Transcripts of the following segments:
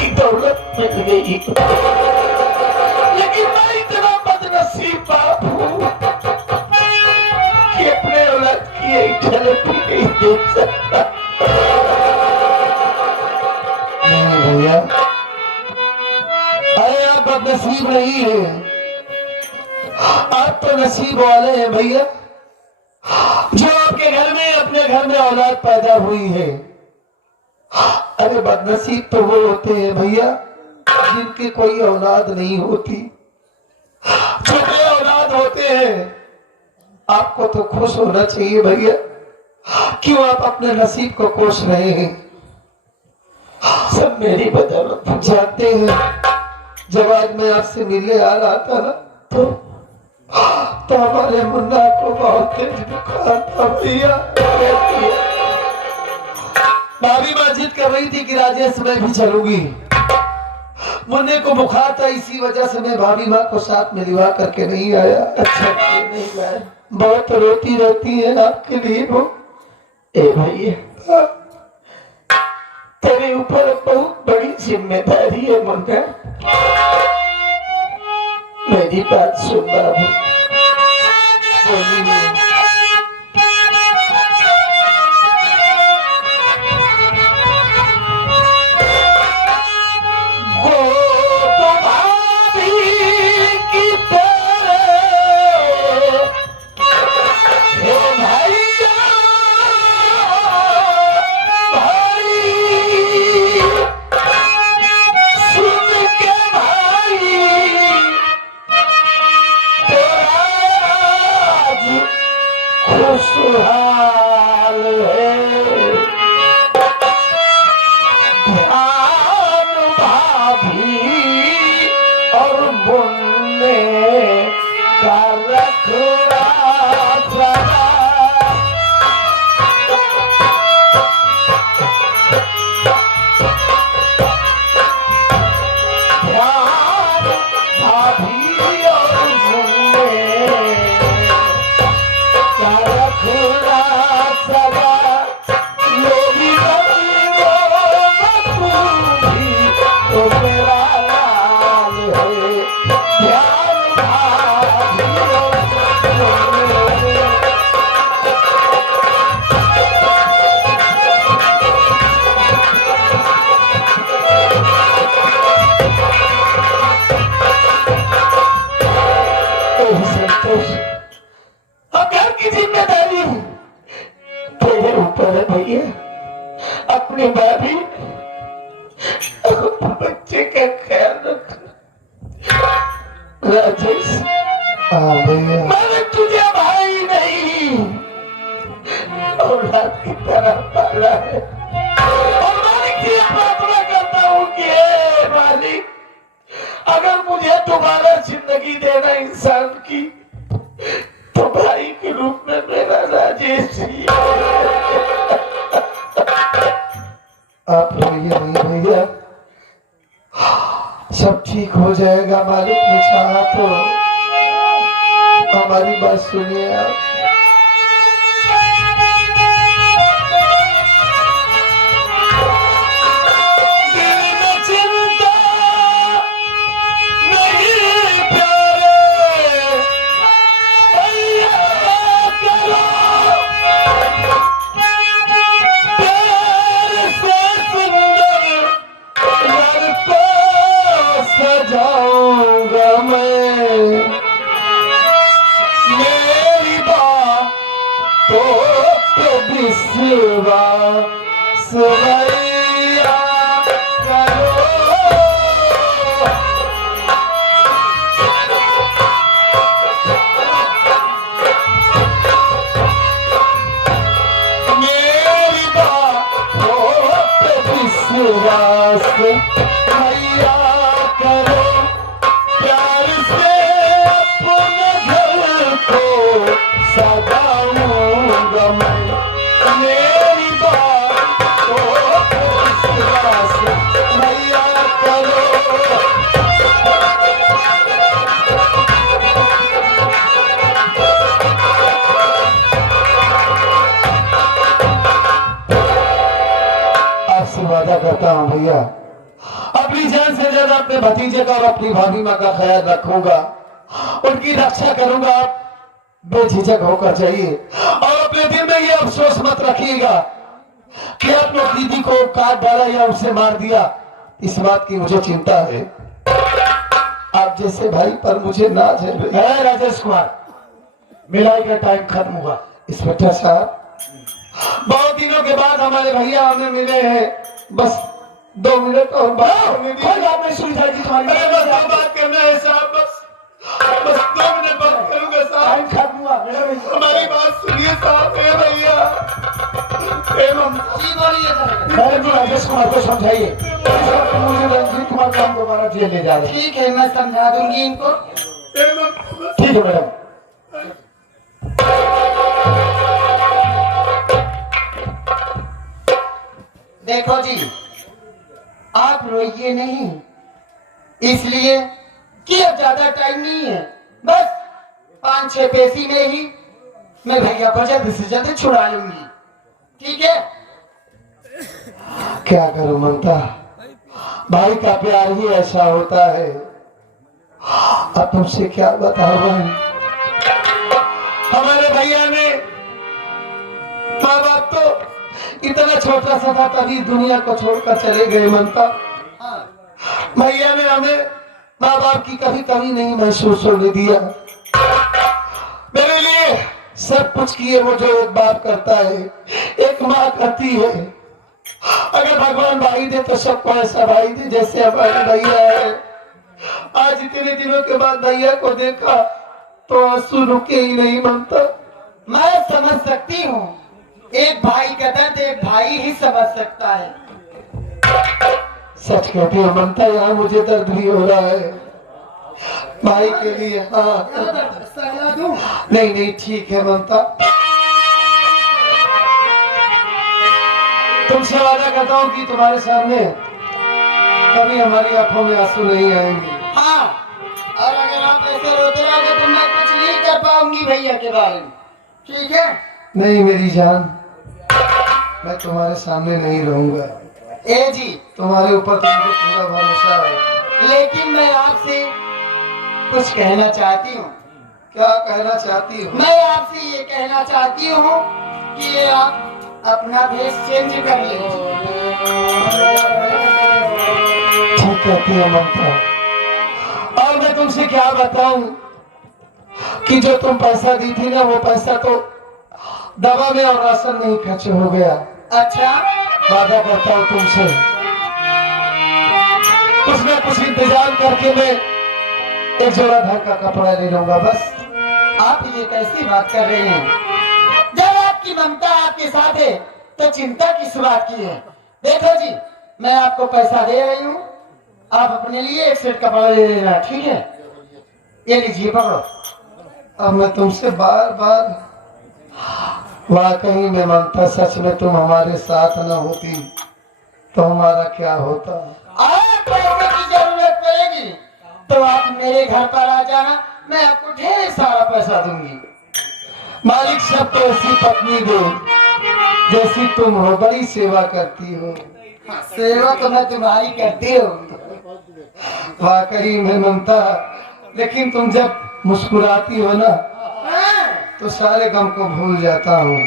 की दौलत मिल गई, लेकिन मैं इतना बदनसीब बाप हूँ कि अपने औलाद की एक झलक भी नहीं देख सकता। भैया, अरे आप बदनसीब नहीं है, आप तो नसीब वाले हैं भैया, जो आपके घर में अपने घर में औलाद पैदा हुई है। अरे बदनसीब तो वो होते हैं भैया जिनकी कोई औलाद नहीं होती, जो बे औलाद होते हैं। आपको तो खुश होना चाहिए भैया, क्यों आप अपने नसीब को कोस रहे हैं। सब मेरी बदौलत। जानते हैं, जब आज मैं आपसे मिलने आ रहा था ना, तो हमारे मुन्ना को बहुत तेज बुखार था भैया। भाभी माँ जिद कर रही थी कि राजेश मैं भी चलूंगी। मुन्ने को बुखार था, इसी वजह से मैं भाभी माँ को साथ में लिवा करके नहीं आया। अच्छा नहीं लाया, बहुत रोती रहती है आपके लिए वो। ए भैया, तेरे ऊपर बहुत बड़ी जिम्मेदारी है मुन्ना। मेरी बात सुन बाबू। बोलिए। खुशहाल है ध्यान भाभी और मुन्ने का रखवा सदा। ध्यान भाभी और मुन्ने का रखवा सदा। मेरी तो मेरा लाल है ध्यान भाभी और मुन्ने। संतोष, अब घर की जिम्मेदारी तेरे ऊपर है भैया। अपने भाभी बच्चे का ख्याल रख। राजेश, भैया मैंने तुझे भाई नहीं औलाद की तरह पाला है, और मालिक की प्रार्थना करता हूँ कि हे मालिक, अगर मुझे दोबारा जिंदगी देना इंसान की, तो भाई के रूप में मेरा राजेश ही आप रोइए नहीं भैया, सब ठीक हो जाएगा। मालिक ने चाहा तो। हमारी बात सुनिए आप। जाऊंगा मैं, मेरी बात तो विश्वास भैया करो। मेरी बात तो विश्वास भैया करो। प्यार से अपने घर को सजाऊंगा मैं, मेरी बात को विश्वास भैया करो। आपसे वादा करता हूँ भैया, अब अपनी जान से ज्यादा अपने भतीजे का और अपनी भाभी माँ का ख्याल रखूंगा, उनकी रक्षा करूंगा। आप बेझिझक होकर जाइए और अपने दिल में ये अफसोस मत रखिएगा कि आपने दीदी को काट डाला या उसे मार दिया। इस बात की मुझे चिंता है। आप जैसे भाई पर मुझे नाज है। राजेश कुमार, मिलाई का टाइम खत्म हुआ। इंस्पेक्टर साहब, बहुत दिनों के बाद हमारे भैया हमें मिले हैं, बस 2 मिनट और बात करने दीजिए। कोई बात नहीं, सुनी जाएगी तुम्हारी। अरे बस 2 बात करना है साहब, बस 2 मिनट बात करूंगा साहब। टाइम खत्म हुआ। हमारी बात सुनिए साहब। हे भैया, हे ममता जी, बोलिए सर। मैडम जी, राजेश कुमार को समझाइए। इस वक्त मुझे रंजीत कुमार को हम दोबारा जेल ले जा रहे हैं। ठीक है, मैं समझा दूंगी इनको। हे ममता, ठीक है मैडम। देखो जी, आप रोइए नहीं, इसलिए कि अब ज्यादा टाइम नहीं है। बस 5-6 पेशी में ही मैं भैया को जल्द से जल्द छुड़ा लूंगी। ठीक है? क्या करूं ममता, भाई का प्यार ही ऐसा होता है। अब तुमसे क्या बताऊं, हमारे भैया ने, माँ बाप तो इतना छोटा सा था तभी दुनिया को छोड़कर चले गए ममता। भैया ने हमें माँ बाप की कभी कमी नहीं महसूस होने दिया। मेरे लिए सब कुछ किए वो जो एक बाप करता है, एक माँ करती है। अगर भगवान भाई दे तो सबको ऐसा भाई दे जैसे हमारे भैया है। आज इतने दिनों के बाद भैया को देखा तो आंसू रुके ही नहीं ममता। मैं समझ सकती हूँ, एक भाई का दर्द एक भाई ही समझ सकता है। सच कहती हूँ ममता, यहाँ मुझे दर्द भी हो रहा है भाई के लिए। हाँ, नहीं नहीं ठीक है ममता, तुमसे वादा करता हूँ कि तुम्हारे सामने कभी हमारी आंखों में आंसू नहीं आएंगे। हाँ, और अगर आप ऐसे रोते रहोगे तो मैं कुछ नहीं कर पाऊंगी भैया के बारे में। ठीक है? नहीं मेरी जान, मैं तुम्हारे सामने नहीं रहूंगा। ए जी, तुम्हारे ऊपर तो मुझे पूरा भरोसा है, लेकिन मैं आपसे कुछ कहना चाहती हूँ। क्या कहना चाहती हूँ? मैं आपसे ये कहना चाहती हूँ कि ये आप अपना भेष चेंज कर लीजिए। ठीक कहती है ममता, और मैं तुमसे क्या बताऊं कि जो तुम पैसा दी थी ना, वो पैसा तो दवा में और राशन नहीं खर्च हो गया। अच्छा, वादा करता हूँ तुमसे कुछ न कुछ इंतजाम करके मैं एक जोड़ा घर का कपड़ा ले लूंगा। बस आप ये कैसी बात कर रहे हैं? जब आपकी ममता आपके साथ है तो चिंता किस बात की है? देखो जी, मैं आपको पैसा दे रही हूँ, आप अपने लिए एक सेट कपड़ा ले लेना। ठीक है? ये लीजिए, पकड़ो। अब मैं तुमसे बार बार, वाकई में ममता, सच में तुम हमारे साथ न होती तो हमारा क्या होता। पैसे की जरूरत पड़ेगी तो आप मेरे घर पर आ जाना, मैं आपको ढेर सारा पैसा दूंगी। मालिक सबको ऐसी पत्नी दे जैसी तुम हो, बड़ी सेवा करती हो। सेवा तो मैं तुम्हारी करती हूँ वाकई में ममता, लेकिन तुम जब मुस्कुराती हो ना तो सारे गम को भूल जाता हूँ।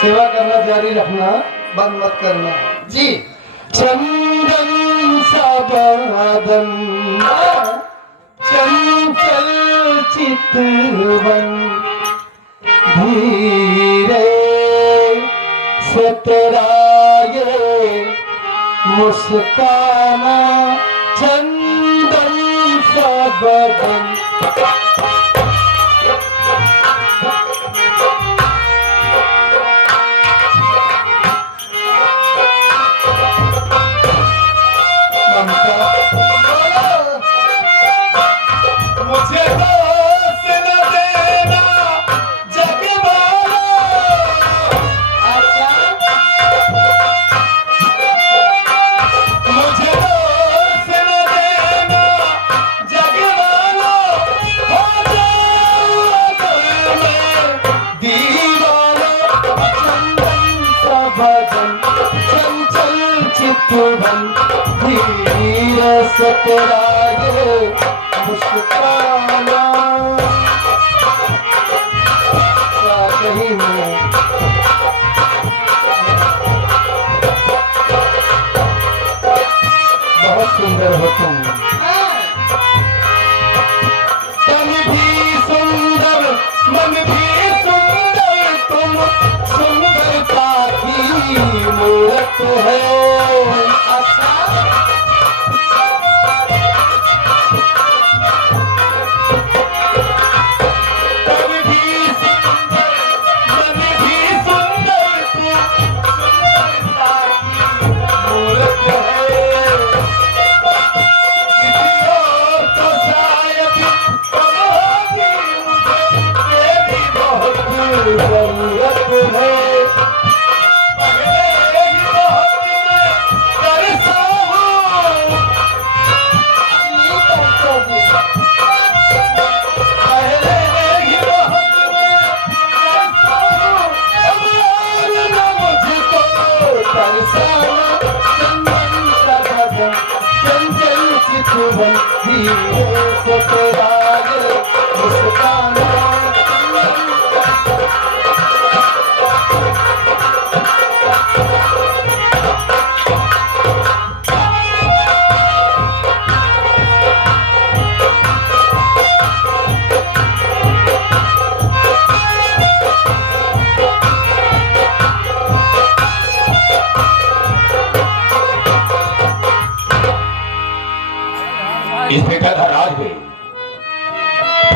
सेवा करना जारी रखना, बंद मत करना जी। चंदन सा बदन, चंचल चितवन, धीरे से तेरा ये मुस्काना, चंदन सा बदन। मुझे दोस्त न देना जग वालों। मुझे दोस्त न देना जग वालों, हो भजन चंचल चितवन धीर सतरागे मुस्काना क्या कहीं मैं बहुत सुंदर हो तुम तन भी सुंदर मन भी सुंदर तुम सुंदरता की मूरत है अच्छा तन भी सुंदर मन भी सुंदर तुम सुंदरता की मूरत है जरूरत है पहले ही बहुत मैं तरसा हूँ पहले ही बहुत मैं तरसा हूँ अब न मुझको तरसाना चंदन का भजन चंचल चितवन धीरे से तेरा मुस्काना इस बेटा का राज में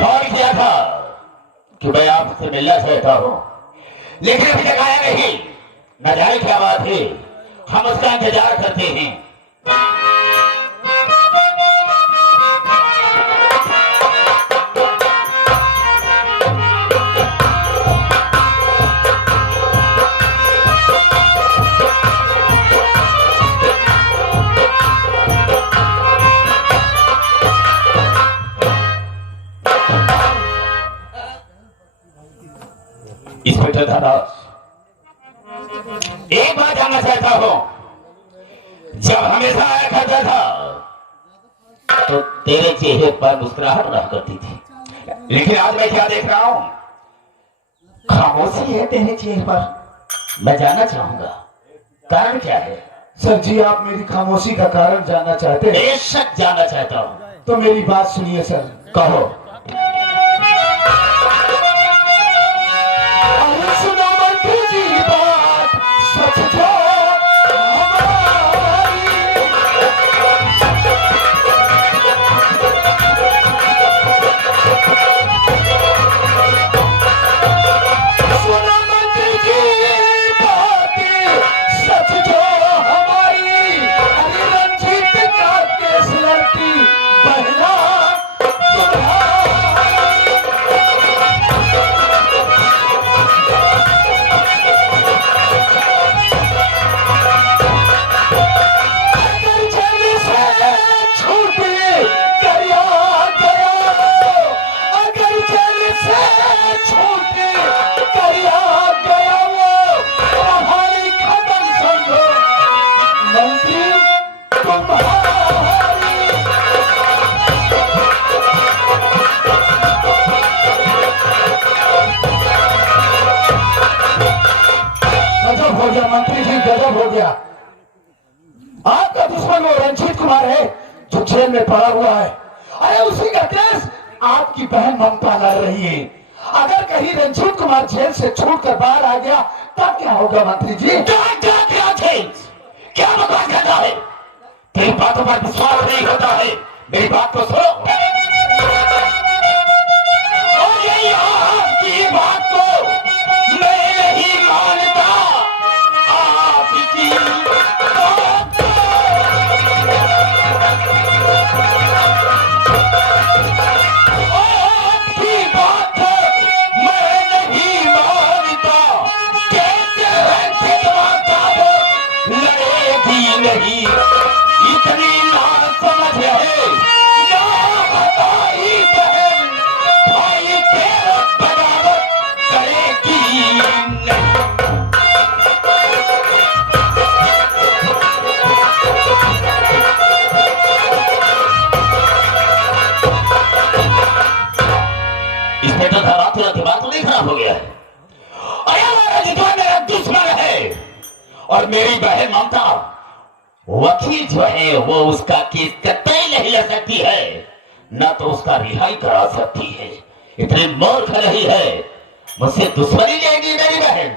कॉल किया था कि मैं आपसे मिलना चाहता हूं, लेकिन अभी तक आया नहीं। न जाने क्या बात है, हम उसका इंतजार करते हैं। इंस्पेक्टर धनराज, एक बात जानना चाहता हूं, जब हमेशा आया करता था तो तेरे चेहरे पर मुस्कुराहट रहा करती थी, लेकिन आज मैं क्या देख रहा हूं, खामोशी है तेरे चेहरे पर। मैं जानना चाहूंगा कारण क्या है। सर जी, आप मेरी खामोशी का कारण जानना चाहते हैं? बेशक जानना चाहता हूं। तो मेरी बात सुनिए सर। कहो। सुनो मंत्री जी बात सच जो सुनो मंत्री जी बात सच जो हमारी रंजीत का केस लड़की बहना गजब हो गया मंत्री जी, गजब हो गया। आपका दुश्मन वो रंजीत कुमार है जो जेल में पड़ा हुआ है। अरे उसी का केस आपकी बहन ममता लड़ रही है। अगर कहीं रंजीत कुमार जेल से छूटकर बाहर आ गया तब क्या होगा मंत्री जी? क्या बकवास करता है? तेरी बातों पर विश्वास नहीं होता है। मेरी बात को सुनो और यही आपकी बात को मैं नहीं मानता। आपकी बात आपकी बात मैं नहीं मानता। कहते हैं खिदमत लड़ेगी नहीं, इतनी ना समझ है ना बताई बहन, भाई तेरा बगावत करेगी नहीं। और मेरी बहन ममता वकील जो है वो उसका केस कतई नहीं लड़ सकती है, न तो उसका रिहाई करा सकती है। इतनी मूर्ख नहीं है, मुझसे दुश्मनी लेगी मेरी बहन,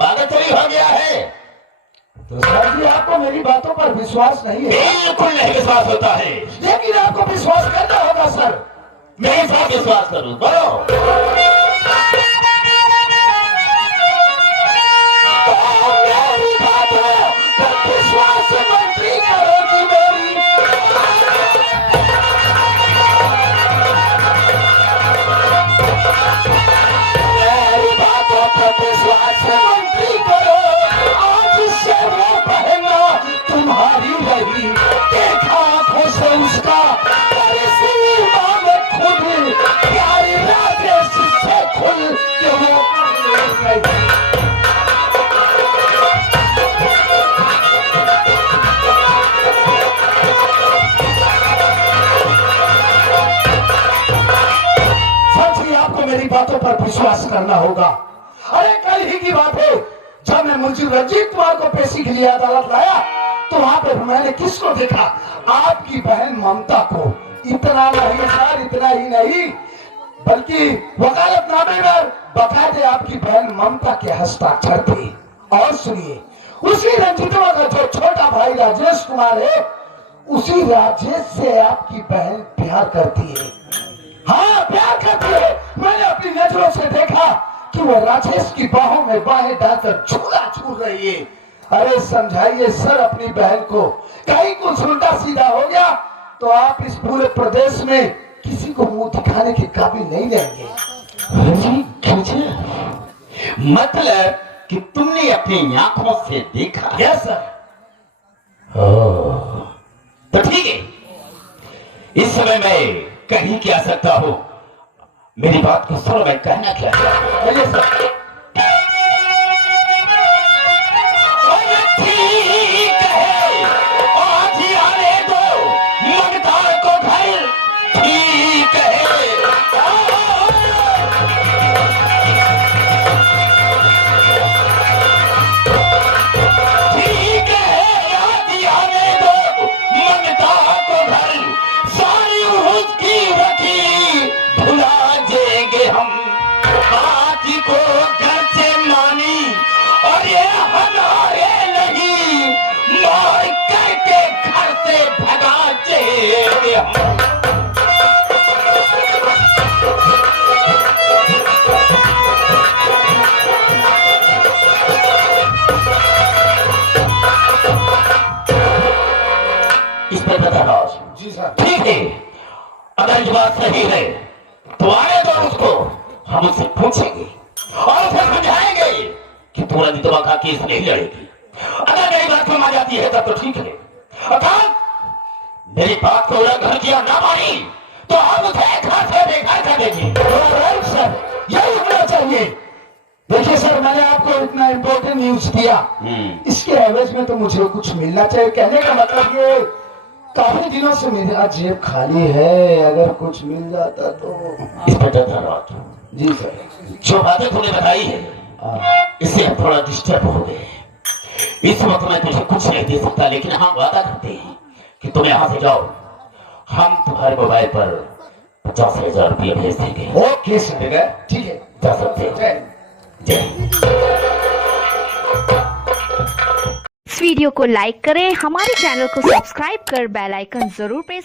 पागल चली हो गया है। तो सर जी आपको मेरी बातों पर विश्वास नहीं है? बिल्कुल नहीं विश्वास होता है। लेकिन आपको विश्वास करना होगा सर। मेरे साथ विश्वास करो, बोलो। विश्वास मंत्री करोगी मेरी? मेरी बातों पर विश्वास मंत्री करो। आज से वो बहना तुम्हारी रही, देखा आंखों से उसका सीमा में खुद प्यारी राजेश से खुल के वो मेरी बातों पर विश्वास करना होगा। अरे कल ही की बात है, जब मैं मुंशी रंजीत कुमार को पेशी के लिए अदालत लाया तो वहां पे मैंने किसको देखा? आपकी बहन ममता को। इतना नहीं सर, इतना ही नहीं बल्कि वकालतनामे में बकायदे आपकी बहन ममता के हस्ताक्षर थे। और सुनिए, उसी रंजीतवा का जो छोटा भाई राजेश कुमार है, उसी राजेश से आपकी बहन प्यार करती है। हाँ, प्यार करती है। मैंने अपनी नजरों से देखा कि वो राजेश की बाहों में बाहें डालकर झूला झूल रही है। अरे समझाइए सर अपनी बहन को, कहीं कुछ उल्टा सीधा हो गया तो आप इस पूरे प्रदेश में किसी को मुंह दिखाने के काबिल नहीं रहेंगे। मतलब कि तुमने अपनी आंखों से देखा? Yes sir. तो ठीक है, इस समय मैं कहीं क्या सकता हूं, मेरी बात को सुनो, मैं कहना क्या चाहता हूं। सर ठीक है, आज ही आने दो ममता को घर। ठीक है, ठीक है, आज ही आने दो ममता को घर। सारी उसकी वकील भुला देंगे हम, आज को घर से मानी और ये हमारे नहीं, मार करके घर से भगा देंगे हम। इस पर बता रहा। जी सर। ठीक है, अगर ये बात सही है तो आने दो उसको, हम उससे पूछेंगे और उसे समझाएंगे कि पूरा नितवा का केस नहीं लड़ेगी। अगर मेरी बात समझ आती है तब तो ठीक है, अगर मेरी बात को उल्लंघन किया ना मानी तो हम उसे घर से बेघर कर देंगे। राइट सर, यही होना चाहिए। देखिए सर, मैंने आपको इतना इम्पोर्टेंट न्यूज दिया, इसके एवज में तो मुझे कुछ मिलना चाहिए। कहने का मतलब ये, काफी दिनों से मेरा जेब खाली है, अगर कुछ मिल जाता तो। इंस्पेक्टर धनराज जी सर। जो बातें तुमने बताई है इससे हम थोड़ा डिस्टर्ब हो गए। इस वक्त मैं तुझे कुछ नहीं दे सकता, लेकिन हम वादा करते हैं कि तुम यहाँ से जाओ, हम तुम्हारे मोबाइल पर 50,000 रुपये भेज देंगे। ओके सर, ठीक है, जा सकते हो। जय। इस वीडियो को लाइक करें, हमारे चैनल को सब्सक्राइब कर बेल आइकन जरूर प्रेस